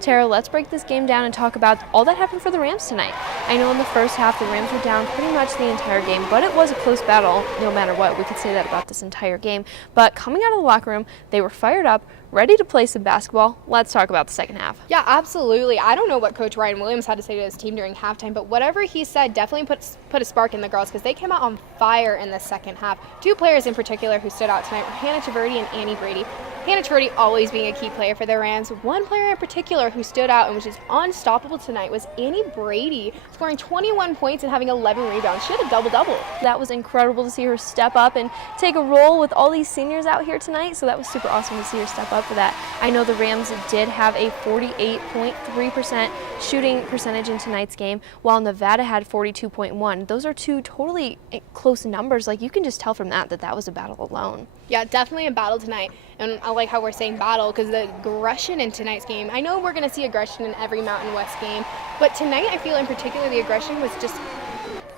Terra, let's break this game down and talk about all that happened for the Rams tonight. I know in the first half the Rams were down pretty much the entire game, but it was a close battle no matter what. We could say that about this entire game. But coming out of the locker room, they were fired up, ready to play some basketball. Let's talk about the second half. Yeah, absolutely. I don't know what Coach Ryan Williams had to say to his team during halftime, but whatever he said definitely put a spark in the girls because they came out on fire in the second half. Two players in particular who stood out tonight were Hannah Taverdi and Annie Brady. Hannah Taverdi always being a key player for the Rams. One player in particular who stood out and was just unstoppable tonight was Annie Brady, scoring 21 points and having 11 rebounds. She had a double-double. That was incredible to see her step up and take a role with all these seniors out here tonight, so that was super awesome to see her step up for that. I know the Rams did have a 48.3% shooting percentage in tonight's game, while Nevada had 42.1. Those are two totally close numbers. Like, you can just tell from that was a battle alone. Yeah, definitely a battle tonight. And I like how we're saying battle because the aggression in tonight's game, I know we're going to see aggression in every Mountain West game, but tonight I feel in particular the aggression was just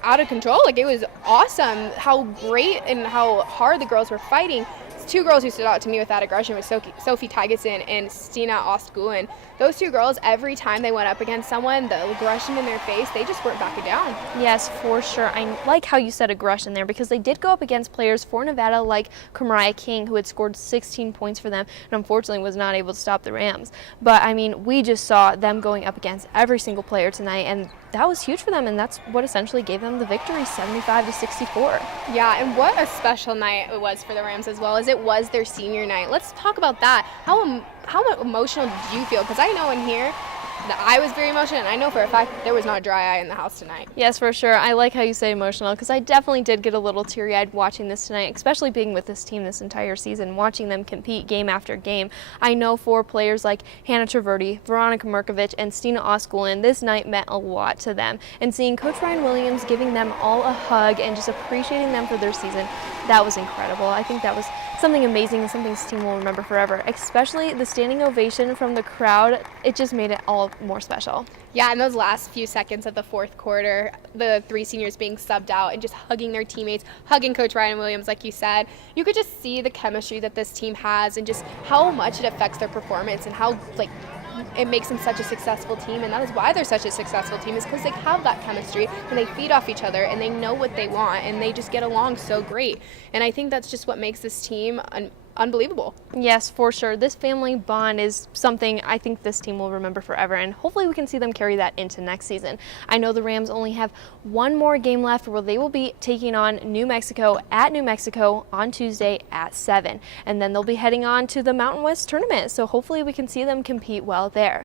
out of control. Like, it was awesome how great and how hard the girls were fighting. Two girls who stood out to me with that aggression was Sophie Tigerson and Stina Ostgulen. Those two girls, every time they went up against someone, the aggression in their face, they just weren't backing down. Yes, for sure. I like how you said aggression there because they did go up against players for Nevada like Kamariah King, who had scored 16 points for them and unfortunately was not able to stop the Rams. But, I mean, we just saw them going up against every single player tonight, and that was huge for them, and that's what essentially gave them the victory, 75-64. Yeah, and what a special night it was for the Rams as well, as it was their senior night. Let's talk about that. How emotional did you feel? Because I know in here that I was very emotional, and I know for a fact there was not a dry eye in the house tonight. Yes, for sure. I like how you say emotional because I definitely did get a little teary-eyed watching this tonight, especially being with this team this entire season, watching them compete game after game. I know for players like Hannah Traverti, Veronica Merkovich, and Stina Ostgulen, this night meant a lot to them. And seeing Coach Ryan Williams giving them all a hug and just appreciating them for their season, that was incredible. I think that was something amazing and something this team will remember forever, especially the standing ovation from the crowd. It just made it all more special. Yeah, in those last few seconds of the fourth quarter, the three seniors being subbed out and just hugging their teammates, hugging Coach Ryan Williams, like you said, you could just see the chemistry that this team has and just how much it affects their performance and how, like, it makes them such a successful team, and that is why they're such a successful team, is because they have that chemistry and they feed off each other and they know what they want and they just get along so great. And I think that's just what makes this team unbelievable. Yes, for sure. This family bond is something I think this team will remember forever, and hopefully we can see them carry that into next season. I know the Rams only have one more game left where they will be taking on New Mexico at New Mexico on Tuesday at 7, and then they'll be heading on to the Mountain West tournament, so hopefully we can see them compete well there.